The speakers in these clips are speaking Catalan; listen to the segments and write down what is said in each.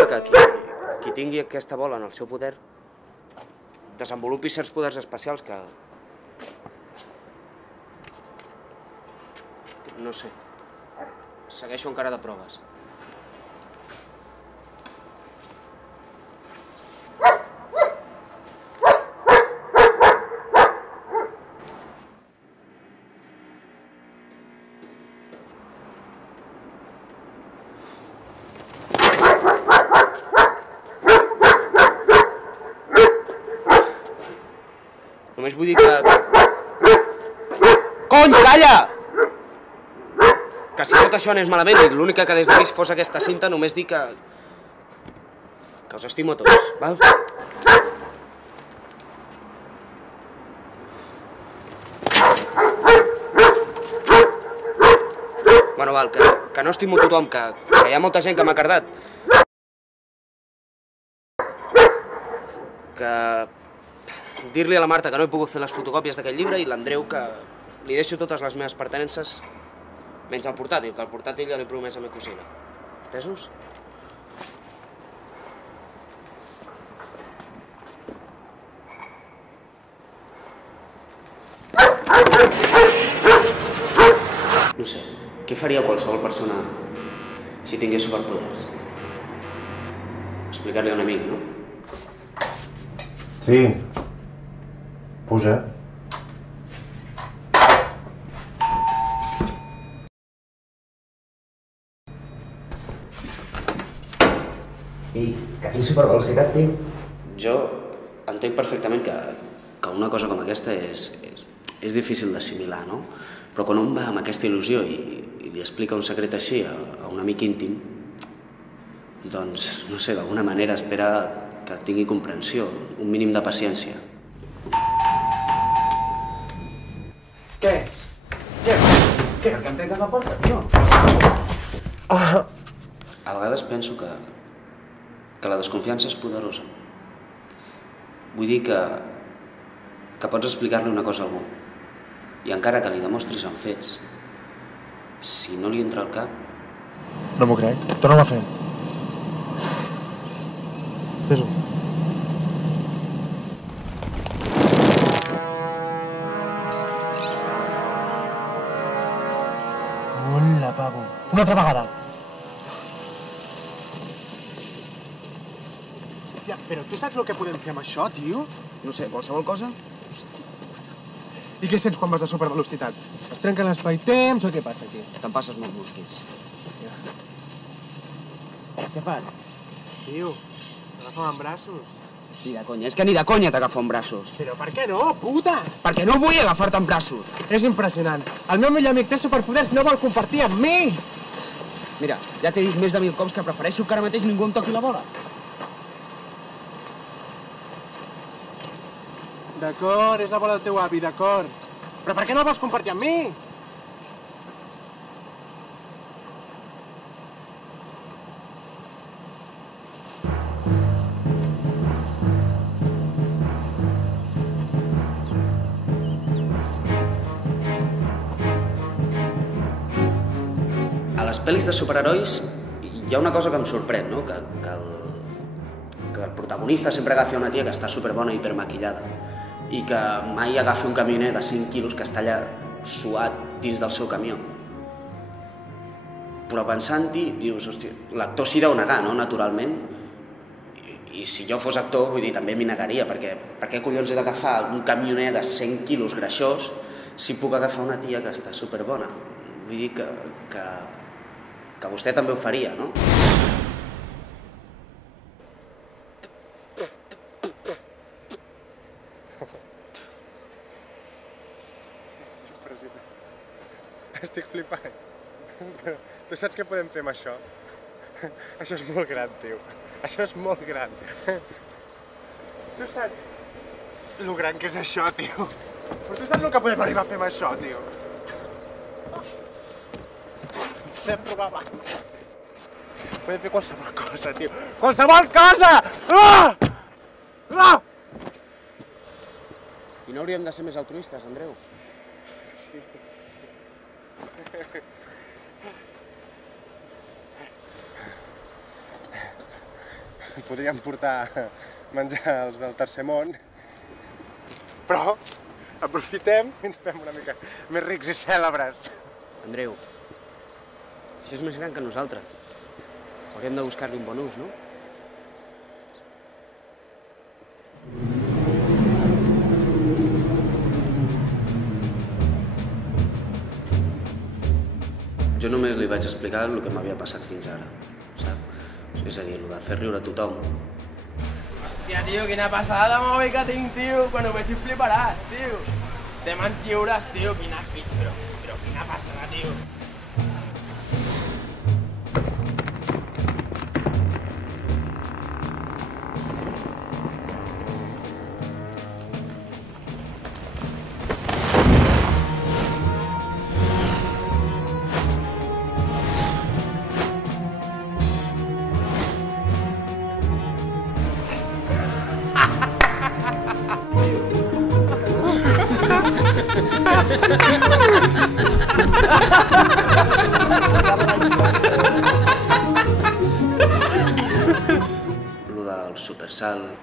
possible que qui tingui aquesta bola en el seu poder desenvolupi certs poders especials que... No sé. Segueixo encara de proves. Només vull dir que... Cony, calla! Que si tot això anés malament i l'única que des de vist fos aquesta cinta, només dic que us estimo a tots, val? Bueno, val, que no estimo tothom, que hi ha molta gent que m'ha cardat. Que... dir-li a la Marta que no he pogut fer les fotocòpies d'aquest llibre i l'Andreu que li deixo totes les meves pertinences menys el portàtil, que el portàtil ja l'he promès a la meva cosina. Entesos? No sé, què faria qualsevol persona si tingués superpoders? Explicar-li a un amic, no? Sí. Puja. Ei, que tinc supervelocitat, tio. Jo entenc perfectament que una cosa com aquesta és difícil d'assimilar, no? Però quan un va amb aquesta il·lusió i li explica un secret així a un amic íntim, doncs, no sé, d'alguna manera espera que tingui comprensió, un mínim de paciència. Què? Què? Que em trenques la porta, tio? A vegades penso que la desconfiança és poderosa. Vull dir que pots explicar-li una cosa a algú i encara que li demostris amb fets, si no li entra al cap... No m'ho crec. Torna-ho a fer. Fes-ho. Hola, pavo. Una altra vegada. Hòstia, però tu saps el que podem fer amb això, tio? No sé, qualsevol cosa? I què sents quan vas a supervelocitat? Es trenca l'espai-temps o què passa aquí? Te'n passes molts mosquits. Què fas? Tio, agafa'm en braços. Ni de conya, és que ni de conya t'agafo en braços. Però per què no, puta? Perquè no vull agafar-te en braços. És impressionant. El meu millor amic té superpoders i no vol compartir amb mi! Mira, ja t'he dit més de 1000 cops que prefereixo que ara mateix ningú em toqui la bola. D'acord, és la bola del teu avi, d'acord. Però per què no vols compartir amb mi? A les pel·lis de superherois hi ha una cosa que em sorprèn, no? Que el protagonista sempre agafi una tia que està superbona i hipermaquillada i que mai agafi un camioner de 100 quilos que està allà suat dins del seu camió. Però pensant-hi, dius, hòstia, l'actor s'hi deu negar, no?, naturalment. I si jo fos actor, vull dir, també m'hi negaria, perquè per què collons he d'agafar un camioner de 100 quilos greixós si puc agafar una tia que està superbona? Vull dir que vostè també ho faria, no? Estic flipant. Però tu saps què podem fer amb això? Això és molt gran, tio. Això és molt gran. Tu saps lo gran que és això, tio? Però tu saps el que podem arribar a fer amb això, tio? Podem provar, va. Podem fer qualsevol cosa, tio. Qualsevol cosa! Ah! Ah! I no hauríem de ser més altruistes, Andreu? Sí. podríem portar menjar als del tercer món, però aprofitem i ens fem una mica més rics i cèlebres. Andreu, això és més gran que nosaltres. Haurem de buscar-li un bon ús, no? Jo només li vaig explicar el que m'havia passat fins ara, saps? És a dir, el de fer riure a tothom. Hòstia, tio, quina passada de mòbil que tinc, tio! Quan ho vegis fliparàs, tio! Té mans lliures, tio, però quina passada, tio! Lo del supersalt.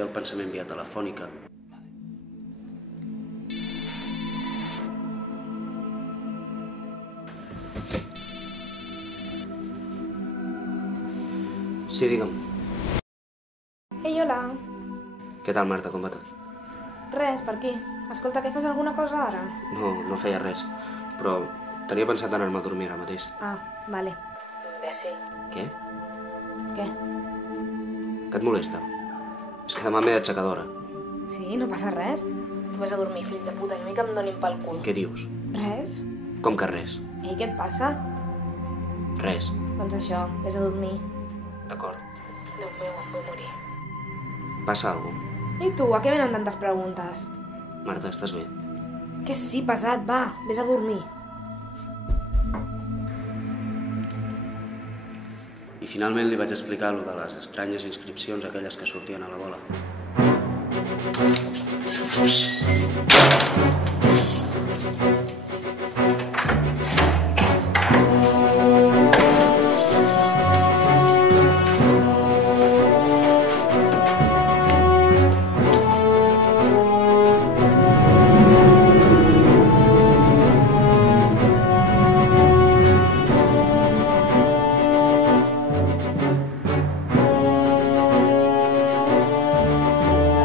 El pensament via telefònica. Sí, digue'm. Ei, hola. Què tal, Marta, com va tot? Res, per aquí. Escolta, que fas alguna cosa ara? No feia res, però tenia pensat anar-me a dormir ara mateix. Ah, vale. Imbècil. Què? Què? Que et molesta? És que demà m'he d'aixecar d'hora. Sí, no passa res. Tu vas a dormir, fill de puta, i a mi que em donin pel cul. Què dius? Res. Com que res? Ei, què et passa? Res. Doncs això, vés a dormir. D'acord. Déu meu, em vull morir. Passa alguna cosa? I tu, a què venen tantes preguntes? Marta, estàs bé? Que sí, pesat, va, vés a dormir. I finalment li vaig explicar lo de les estranyes inscripcions aquelles que sortien a la bola.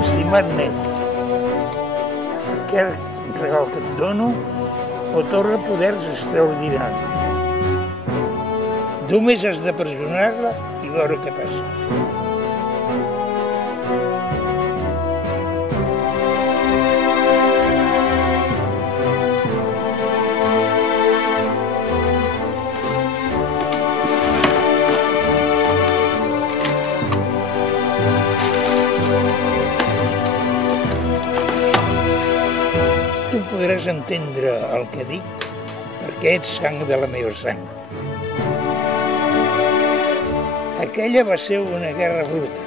Estimat net, aquest regal que et dono atorga poders extraordinaris. Només has de pressionar-la i veure què passa. Tu podràs entendre el que dic perquè ets sang de la meva sang. Aquella va ser una guerra bruta.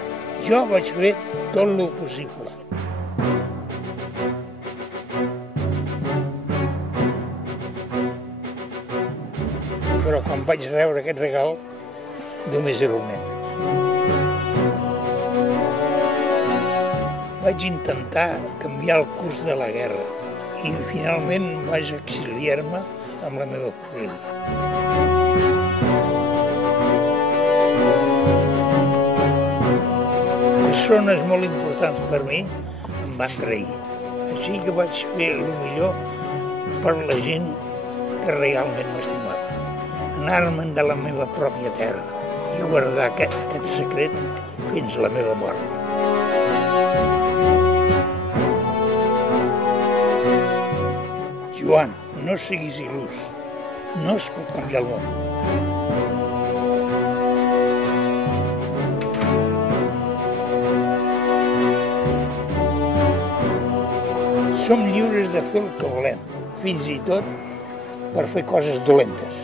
Jo vaig fer tot el possible. Però quan vaig rebre aquest regal, només era un nen. Vaig intentar canviar el curs de la guerra i finalment vaig exiliar-me amb la meva família. persones molt importants per mi em van trair. Així que vaig fer el millor per la gent que realment m'estimava. Anar-me'n de la meva pròpia terra i guardar aquest secret fins a la meva mort. Joan, no siguis il·lús. No es pot canviar el món. Som lliures de fer el que volem, fins i tot per fer coses dolentes.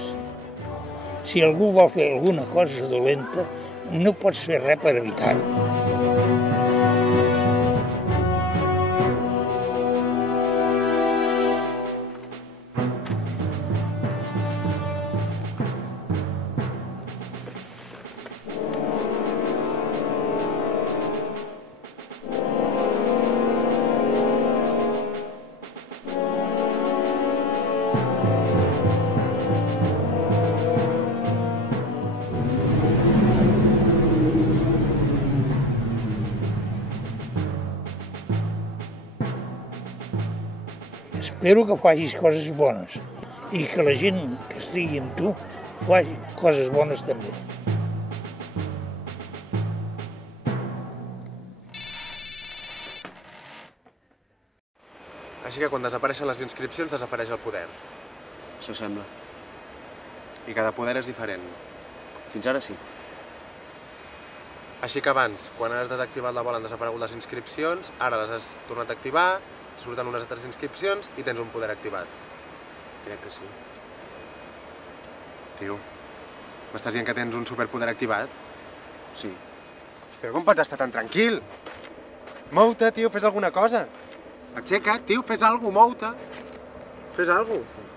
Si algú vol fer alguna cosa dolenta, no pots fer res per evitar-ho. Espero que facis coses bones i que la gent que estigui amb tu faci coses bones també. Així que quan desapareixen les inscripcions, desapareix el poder. Això sembla. I cada poder és diferent. Fins ara sí. Així que abans, quan has desactivat la bola han desaparegut les inscripcions, ara les has tornat a activar, surten unes altres inscripcions i tens un poder activat. Crec que sí. Tio, m'estàs dient que tens un superpoder activat? Sí. Però com pots estar tan tranquil? Mou-te, tio, fes alguna cosa. Aixeca't, tio, fes alguna cosa, mou-te. Fes alguna cosa.